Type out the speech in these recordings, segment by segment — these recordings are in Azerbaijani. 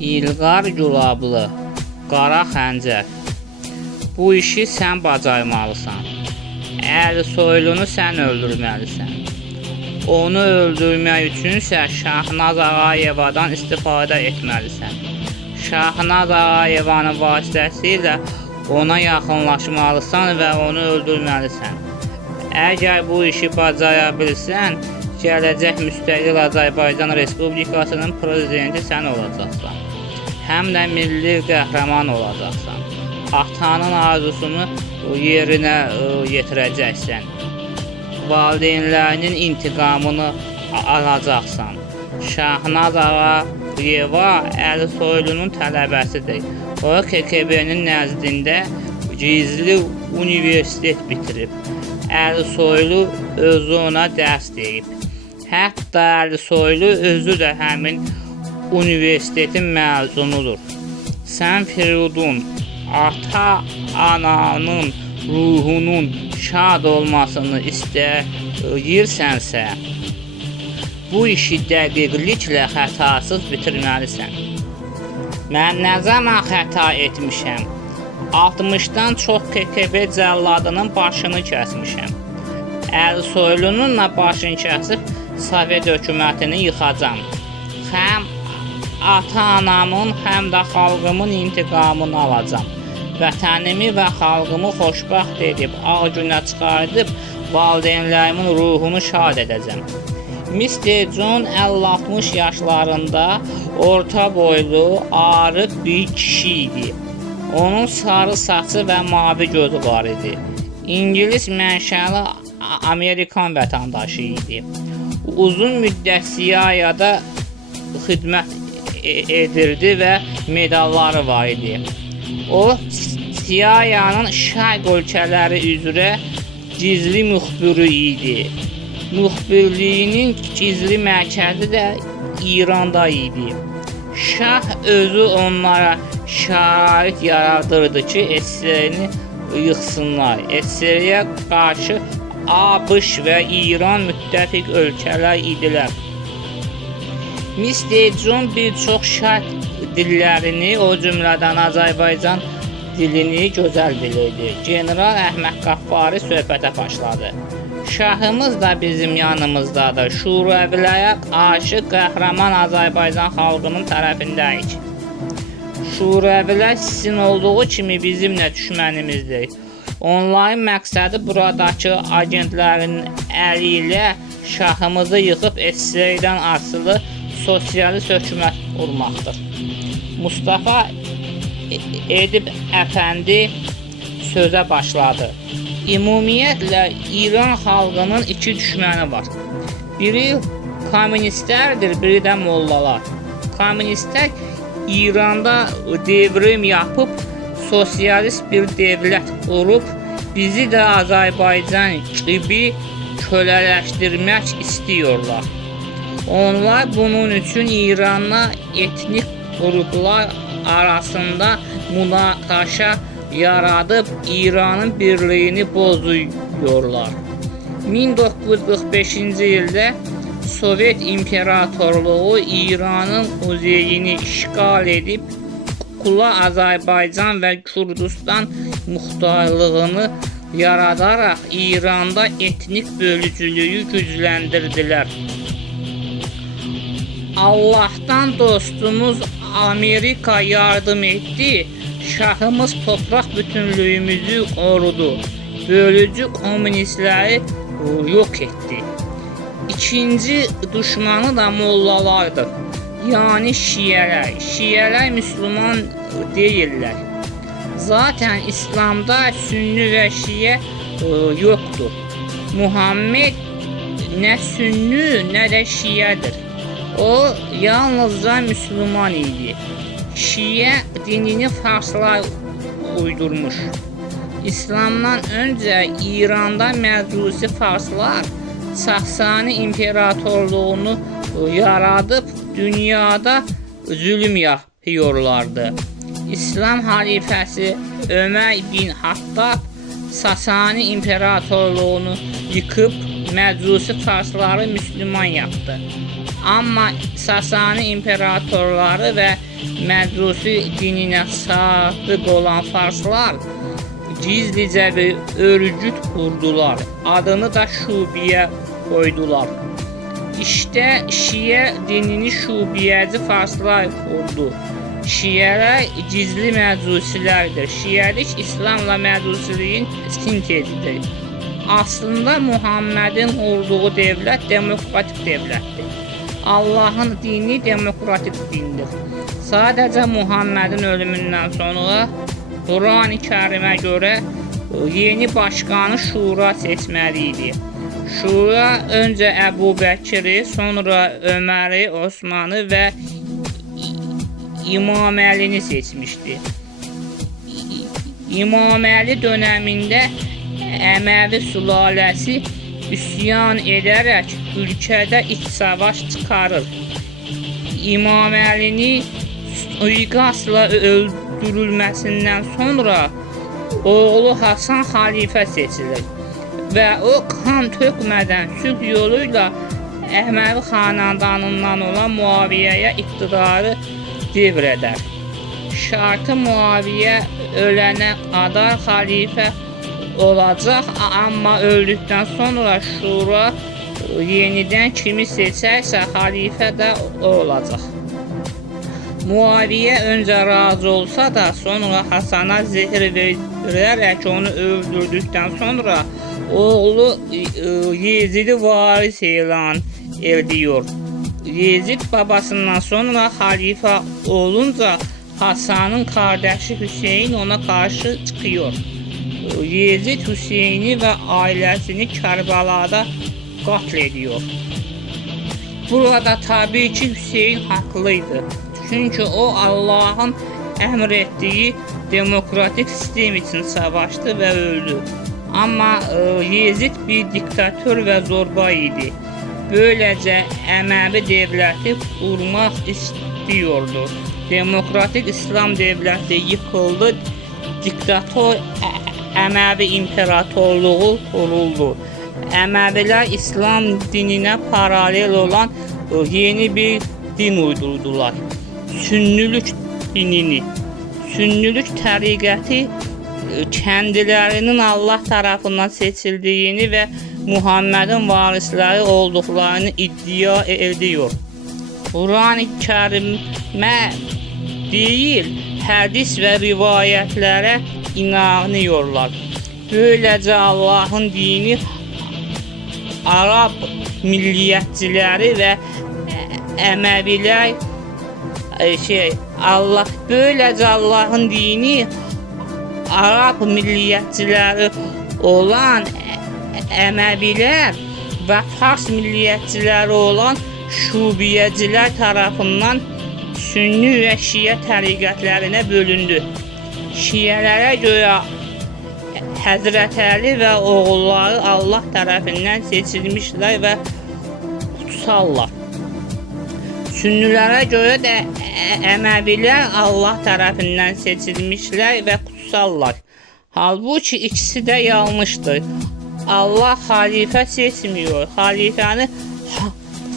İlqar Gülablı, Qara Xəncər. Bu işi sən bacarmalısan. Əlisoylunu sən öldürməlisən. Onu öldürmək üçünsə Şahnaz Ağayevadan istifadə etməlisən. Şahnaz Ağayevanın vasitəsilə ona yaxınlaşmalısan və onu öldürməlisən. Əgər bu işi bacara bilsən, gələcək müstəqil Azərbaycan Respublikasının prezidenti sən olacaqsan. Həm də milli qəhrəman olacaqsan. Atanın arzusunu yerinə yetirəcəksən. Valideynlərinin intiqamını alacaqsan. Şahnaz Ağayeva Əlisoylunun tələbəsidir. O KKB-nin nəzdində gizli universitet bitirib. Əlisoylu özü ona dərs deyib. Hətta Əlisoylu özü də həmin universitetin məzunudur. Sən Firudun, ata-ananın ruhunun şad olmasını istəyirsənsə, bu işi dəqiqliklə xətasız bitirməlisən. Mən nə zaman xəta etmişəm? 60-dan çox KKB cəlladının başını kəsmişəm. Əlisoylununla başını kəsib Sovet hökumətini yıxacam. Həm ata-anamın, həm də xalqımın intiqamını alacam. Vətənimi və xalqımı xoşbəxt edib, ağ günə çıxardıb, valideynlərimin ruhunu şad edəcəm. Mr. John 50-60 yaşlarında orta boylu, arıq bir kişi idi. Onun sarı saçı və mavi gözü var idi. İngilis mənşəli Amerikan vətəndaşı idi. Uzun müddət CIA-da xidmət edirdi və medalları var idi. O, CIA-nın şərq ölkələri üzrə gizli müxbiri idi. Müxbirliyinin gizli mərkəzi də İranda idi. Şah özü onlara şərait yaradırdı ki, SSR-ni yıxsınlar. SSR-yə qarşı ABŞ və İran müttəfiq ölkələr idilər. Mr. John bir çox şərq dillərini, o cümlədən Azərbaycan dilini gözəl bilirdi. General Əhməd Qaffari söhbətə başladı. Şahımız da bizim yanımızdadır. Şurəvilərə qarşı qəhrəman Azərbaycan xalqının tərəfindəyik. Şurəvilər sizin olduğu kimi bizim də düşmənimizdir. Onların məqsədi buradakı agentlərin əli ilə şahımızı yıxıb SSR-dən asılı sosialist hökumət qurmaqdır. Mustafa Edib Əfəndi sözə başladı. Ümumiyyətlə, İran xalqının iki düşməni var. Biri komünistlərdir, biri də mollalar. Komünistlər İranda devrim yapıb, sosialist bir devlət qurub, bizi də Azərbaycan kimi kölələşdirmək istiyorlar. Onlar bunun üçün İranla etnik qruplar arasında münaqişə yaradıb İranın birliyini bozuyorlar. 1945-ci ildə Sovet İmperatorluğu İranın kuzeyini işgal edib, Kula Azərbaycan və Kürdistan muxtarlığını yaradaraq İranda etnik bölücülüyü gücləndirdilər. Allah'tan dostumuz Amerika yardım etti. Şahımız toprak bütünlüğümüzü korudu. Bölücü komünistləri yok etti. İkinci düşmanı da mollalardır. Yani Şiələr. Şiələr Müslüman değiller. Zaten İslam'da Sünni ve Şiə yoktur. Muhammed ne Sünni ne de Şiədir. O yalnızca Müslüman idi. Şiə dinini Farslar uydurmuş. İslamdan önce İranda Məcusi Farslar Sasani İmparatorluğunu yaradıp dünyada zulüm yapıyorlardı. İslam halifəsi Ömer bin Hattab Sasani İmparatorluğunu yıkıp Məcusi Farsları Müslüman yaptı. Amma Sasani imperatorları və Məcusi dininə sadiq olan farslar gizlicə bir örgüt qurdular. Adını da Şubiyə qoydular. İşte Şiə dinini Şubiyəci farslar qurdu. Şiələr gizli məcusilərdir. Şiəlik İslamla məcusiliyin sintezidir. Aslında Muhammedin qurduğu devlət demokratik devlətdir. Allahın dini demokratik dindir. Sadəcə Muhammedin ölümündən sonra Quran-ı Kərimə görə yeni başkanı Şura seçməli idi. Şura öncə Əbu Bəkiri, sonra Öməri, Osmanı və İmam Əlini seçmişdi. İmam Əli dönemində Əməvi sülaləsi üsyan edərək ölkədə iç savaş çıxarır. İmam Əlini suiqasla öldürülməsindən sonra oğlu Hasan xalifə seçilir və o kan tökmədən sülh yoluyla Əməvi xanədanından olan Muaviyyəyə iqtidarı devr edər. Şartı Muaviyyə ölənə qədər xalifə olacaq, amma öldükdən sonra Şura yenidən kimi seçərsə xalifə də olacaq. Muaviyyə öncə razı olsa da sonra Hasana zehir verərək onu öldürdükdən sonra oğlu Yezid'i varis elan ediyor. Yezid babasından sonra xalifə olunca Hasan'ın kardeşi Hüseyin ona karşı çıkıyor. Yezid Hüseyin'i və ailəsini Kərbalada qatl ediyor. Burada tabii ki Hüseyin haqlıydı. Çünkü o Allah'ın əmr etdiyi demokratik sistem için savaştı və öldü. Amma Yezid bir diktatör və zorba idi. Böyləcə Əməvi devləti qurmaq istiyordu. Demokratik İslam devləti yıkıldı. Diktator Əməvi imperatorluğu kuruldu. Əməvilər İslam dinine paralel olan yeni bir din uydurdular. Sünnülük dinini. Sünnülük təriqəti kendilerinin Allah tarafından seçildiğini ve Muhammed'in varisleri olduklarını iddia ediyor. Kur'an-ı Kerim'e değil, hadis ve rivayetlere inanıyorlar. Böylece Allah'ın dini Arap milliyetçileri ve Əməvilər böylece Allah'ın dini Arap milliyetçileri olan Əməvilər ve Fars milliyetçileri olan Şubiyəcilər tarafından Sünni ve Şiə təriqətlərinə bölündü. Şiələrə görə Həzrət Əli və oğulları Allah tərəfindən seçilmişlər və kutsallar. Sünnilərə görə də Əməvilər Allah tərəfindən seçilmişlər və kutsallar. Halbuki ikisi də yanlışdır. Allah xalifə seçmiyor. Xalifəni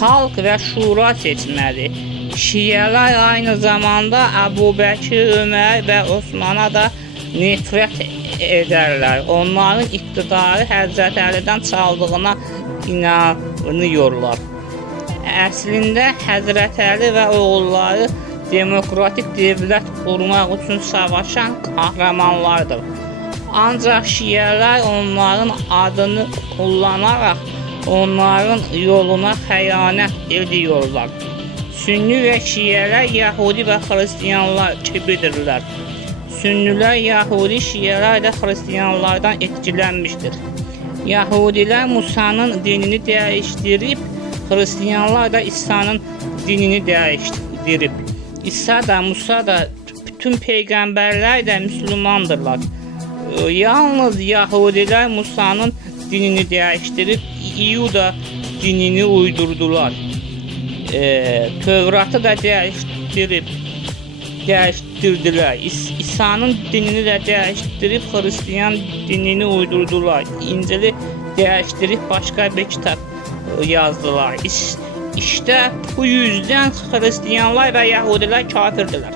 xalq və şura seçməli. Şiələr aynı zamanda Əbu Bəkir, Ömər və Osmana da nifrət ederler. Onların iktidarı Həzrət Əlidən çaldığına inanıyorlar. Əslində Həzrət Əli və oğulları demokratik devlət qurmaq üçün savaşan kahramanlardır. Ancaq Şiələr onların adını kullanaraq onların yoluna xəyanət ediyorlar. Sünni və Şiələr Yahudi və Hristiyanlar kibidirlər. Sünnilər Yahudi, Şiələr də Hristiyanlardan etkilenmiştir. Yahudilər Musa'nın dinini değiştirip, Hristiyanlar da İsa'nın dinini değiştirip. İsa da, Musa da, bütün peygamberler de Müslümandırlar. Yalnız Yahudilər Musa'nın dinini değiştirip, İuda dinini uydurdular. Tövratı da değiştirdiler. İsa'nın dinini de değiştirip Hristiyan dinini uydurdular. İncil'i değiştirip başka bir kitap yazdılar. İşte bu yüzden Hristiyanlar ve Yahudiler kafirdiler.